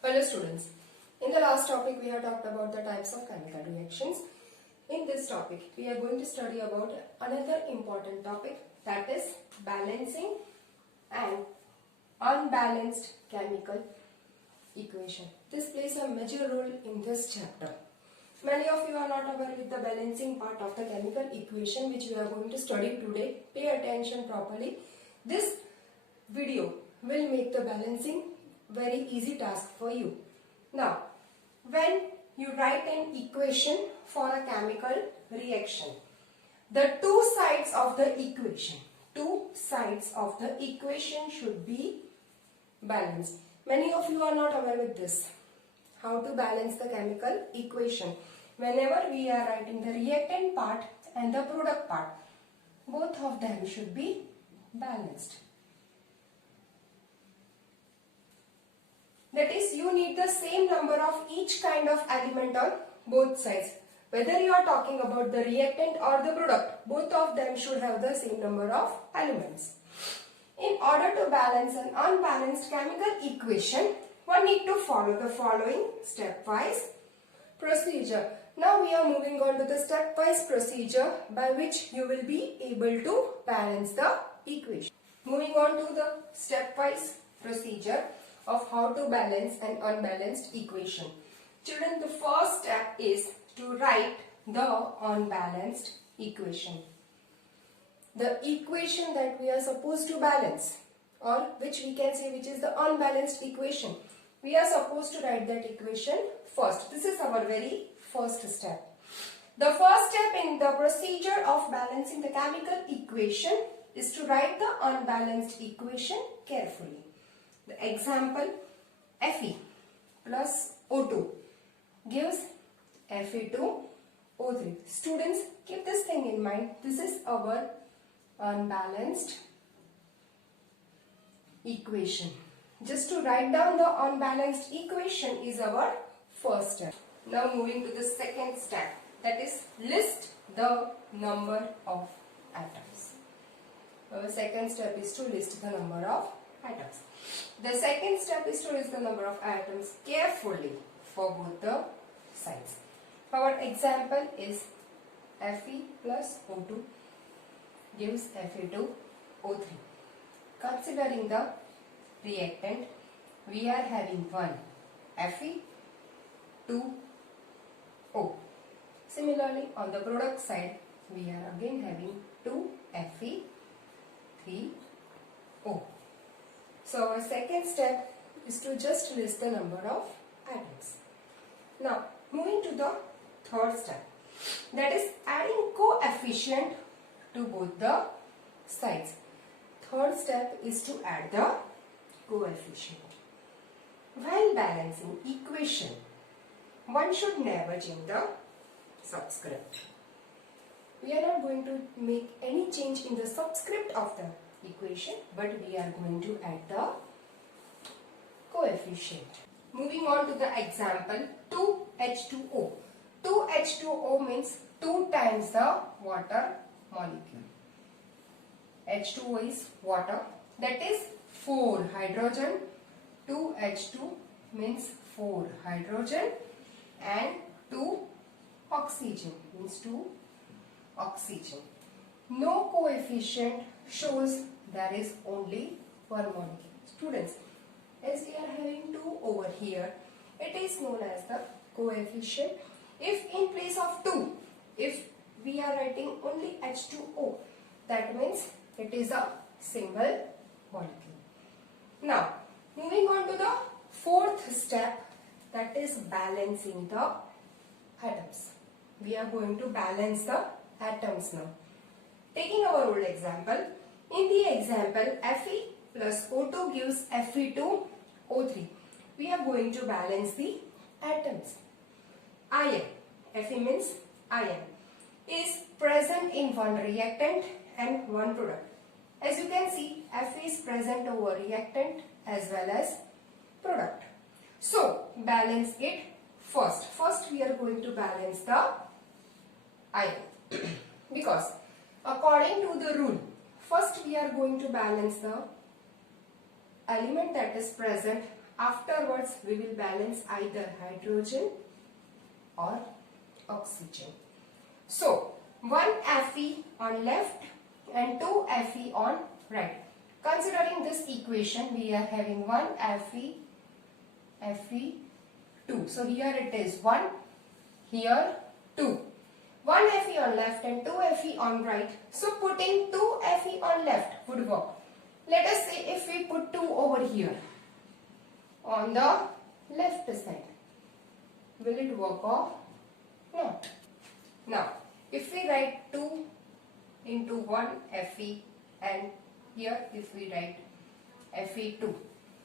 Hello students, in the last topic we have talked about the types of chemical reactions. In this topic we are going to study about another important topic, that is balancing and unbalanced chemical equation. This plays a major role in this chapter. Many of you are not aware with the balancing part of the chemical equation which we are going to study today. Pay attention properly. This video will make the balancing very easy task for you. Now, when you write an equation for a chemical reaction, the two sides of the equation should be balanced. Many of you are not aware with this. How to balance the chemical equation? Whenever we are writing the reactant part and the product part, both of them should be balanced. That is, you need the same number of each kind of element on both sides. Whether you are talking about the reactant or the product, both of them should have the same number of elements. In order to balance an unbalanced chemical equation, one need to follow the following stepwise procedure. Now we are moving on to the stepwise procedure by which you will be able to balance the equation. Moving on to the stepwise procedure of how to balance an unbalanced equation. Children, the first step is to write the unbalanced equation. The equation that we are supposed to balance, or which we can say which is the unbalanced equation, we are supposed to write that equation first. This is our very first step. The first step in the procedure of balancing the chemical equation is to write the unbalanced equation carefully. The example, Fe plus O2 gives Fe2O3. Students, keep this thing in mind. This is our unbalanced equation. Just to write down the unbalanced equation is our first step. Now moving to the second step, that is list the number of atoms. Our second step is to list the number of atoms. The second step is to list the number of atoms carefully for both the sides. Our example is Fe plus O2 gives Fe2O3. Considering the reactant, we are having one Fe, 2 O. Similarly, on the product side, we are again having 2 Fe, 3 O. So our second step is to just list the number of atoms. Now moving to the third step, that is adding coefficient to both the sides. Third step is to add the coefficient. While balancing equation, one should never change the subscript. We are not going to make any change in the subscript of the equation, but we are going to add the coefficient. Moving on to the example 2H2O. 2H2O means 2 times the water molecule. H2O is water, that is 4 hydrogen. 2H2 means 4 hydrogen and 2 oxygen means 2 oxygen. No coefficient shows there is only one molecule. Students, as we are having 2 over here, it is known as the coefficient. If in place of 2, if we are writing only H2O, that means it is a single molecule. Now, moving on to the fourth step, that is balancing the atoms. We are going to balance the atoms now. Taking our old example, in the example Fe plus O2 gives Fe2O3. We are going to balance the atoms. Ion, Fe means ion, is present in one reactant and one product. As you can see, Fe is present over reactant as well as product. So, balance it first. First we are going to balance the ion because according to the rule, first we are going to balance the element that is present afterwards we will balance either hydrogen or oxygen. So 1 Fe on left and 2 Fe on right. Considering this equation, we are having 1 Fe, Fe2. So here it is 1, here 2. 1 Fe on left and 2 Fe on right. So putting 2 Fe on left would work. Let us say if we put 2 over here on the left side, will it work or not? Now, if we write 2 into 1 Fe and here if we write Fe2.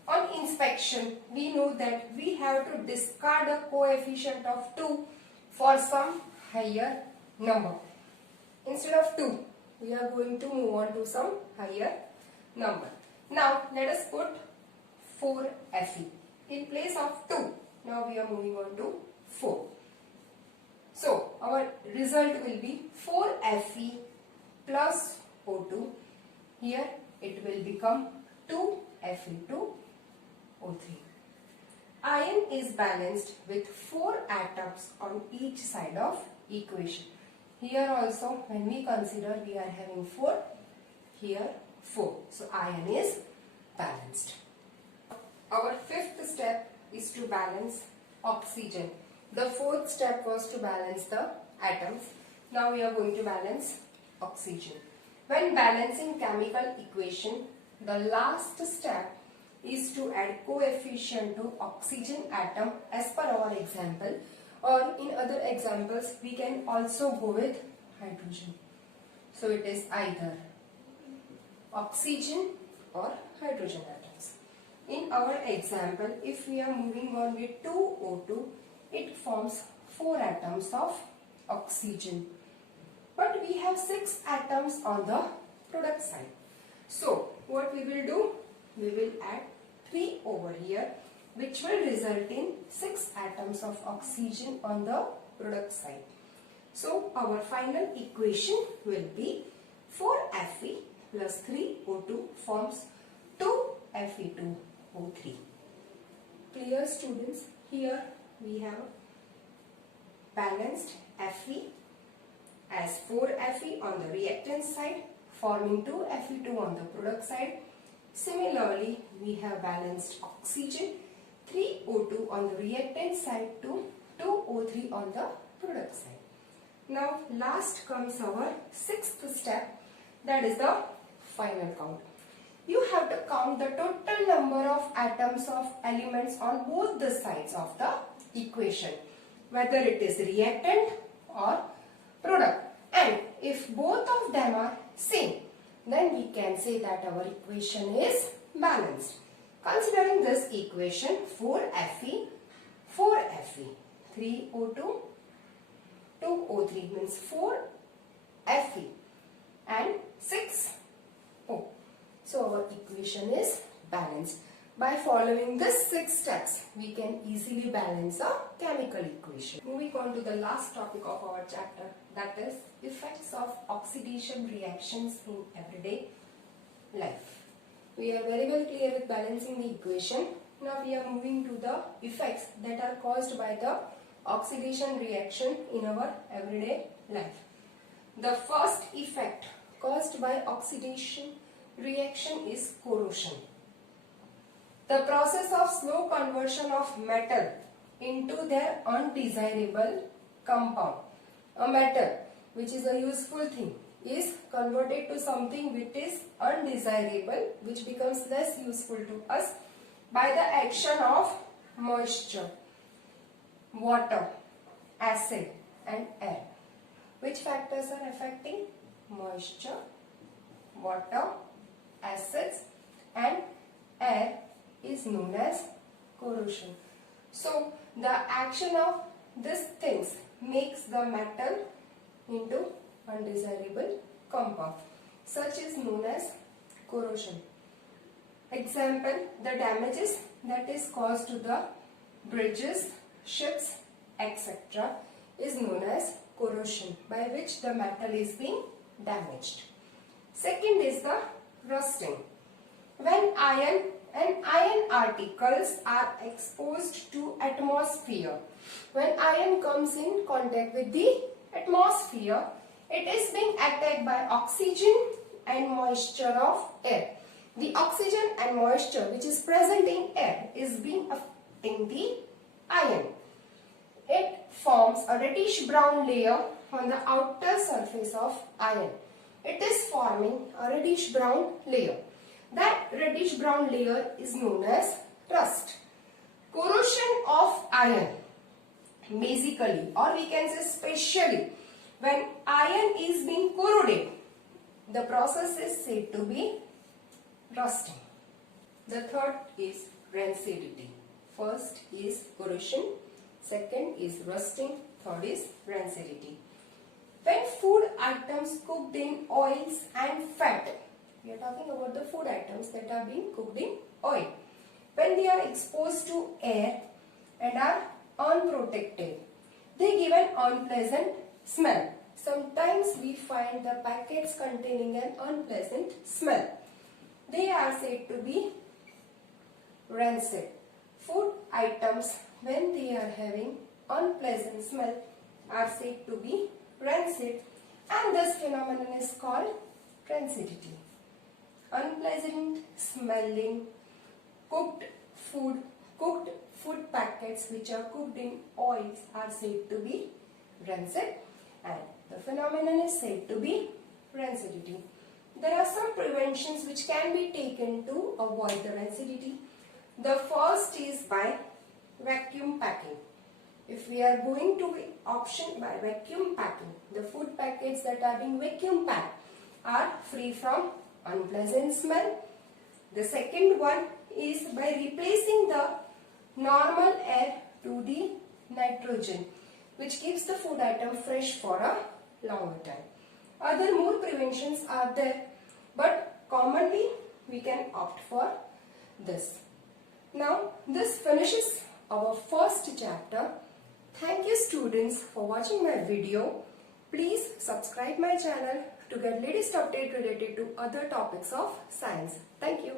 On inspection, we know that we have to discard a coefficient of 2 for some higher number. Instead of 2, we are going to move on to some higher number. Now, let us put 4 Fe in place of 2. Now we are moving on to 4. So, our result will be 4 Fe plus O2. Here it will become 2 Fe2O3. Iron is balanced with 4 atoms on each side of equation. Here also when we consider we are having 4, here 4. So iron is balanced. Our fifth step is to balance oxygen. The fourth step was to balance the atoms. Now we are going to balance oxygen. When balancing chemical equation, the last step is to add coefficient to oxygen atom as per our example, or in other examples we can also go with hydrogen. So it is either oxygen or hydrogen atoms. In our example, if we are moving on with 2O2, it forms 4 atoms of oxygen. But we have 6 atoms on the product side. So what we will do? We will add 3 over here, which will result in 6 atoms of oxygen on the product side. So our final equation will be 4 Fe plus 3 O2 forms 2 Fe2O3. Clear, students? Here we have balanced Fe as 4 Fe on the reactant side, forming 2 Fe2 on the product side. Similarly, we have balanced oxygen, 3 O2 on the reactant side to 2 O3 on the product side. Now last comes our sixth step, that is the final count. You have to count the total number of atoms of elements on both the sides of the equation, whether it is reactant or product. And if both of them are same, then we can say that our equation is balanced. Considering this equation, 4 Fe, 3 O2, 2 O3 means 4 Fe and 6 O. So our equation is balanced. By following these 6 steps, we can easily balance a chemical equation. Moving on to the last topic of our chapter, that is effects of oxidation reactions in everyday life. We are very well clear with balancing the equation. Now we are moving to the effects that are caused by the oxidation reaction in our everyday life. The first effect caused by oxidation reaction is corrosion. The process of slow conversion of metal into their undesirable compound. A metal, which is a useful thing, is converted to something which is undesirable, which becomes less useful to us by the action of moisture, water, acid and air. Which factors are affecting? Moisture, water, acids and air is known as corrosion. So the action of these things makes the metal into undesirable compound. Such is known as corrosion. Example, the damages that is caused to the bridges, ships, etc. is known as corrosion, by which the metal is being damaged. Second is the rusting. when iron and iron particles are exposed to atmosphere. When iron comes in contact with the atmosphere, it is being attacked by oxygen and moisture of air. The oxygen and moisture which is present in air is being affecting the iron. It forms a reddish brown layer on the outer surface of iron. It is forming a reddish brown layer. That reddish brown layer is known as rust. Corrosion of iron, basically, or we can say specially, when iron is being corroded, the process is said to be rusting. The third is rancidity. First is corrosion, second is rusting, third is rancidity. When food items cooked in oils and fat, we are talking about the food items that are being cooked in oil, when they are exposed to air and are unprotected, they give an unpleasant smell. Sometimes we find the packets containing an unpleasant smell. They are said to be rancid. Food items, when they are having unpleasant smell, are said to be rancid, and this phenomenon is called rancidity. Unpleasant smelling cooked food packets which are cooked in oils are said to be rancid, and the phenomenon is said to be rancidity. There are some preventions which can be taken to avoid the rancidity. The first is by vacuum packing. If we are going to the option by vacuum packing, the food packets that are being vacuum packed are free from unpleasant smell. The second one is by replacing the normal air to the nitrogen, which keeps the food item fresh for a longer time. Other more preventions are there, but commonly we can opt for this. Now this finishes our first chapter. Thank you students for watching my video. Please subscribe my channel to get latest update related to other topics of science. Thank you.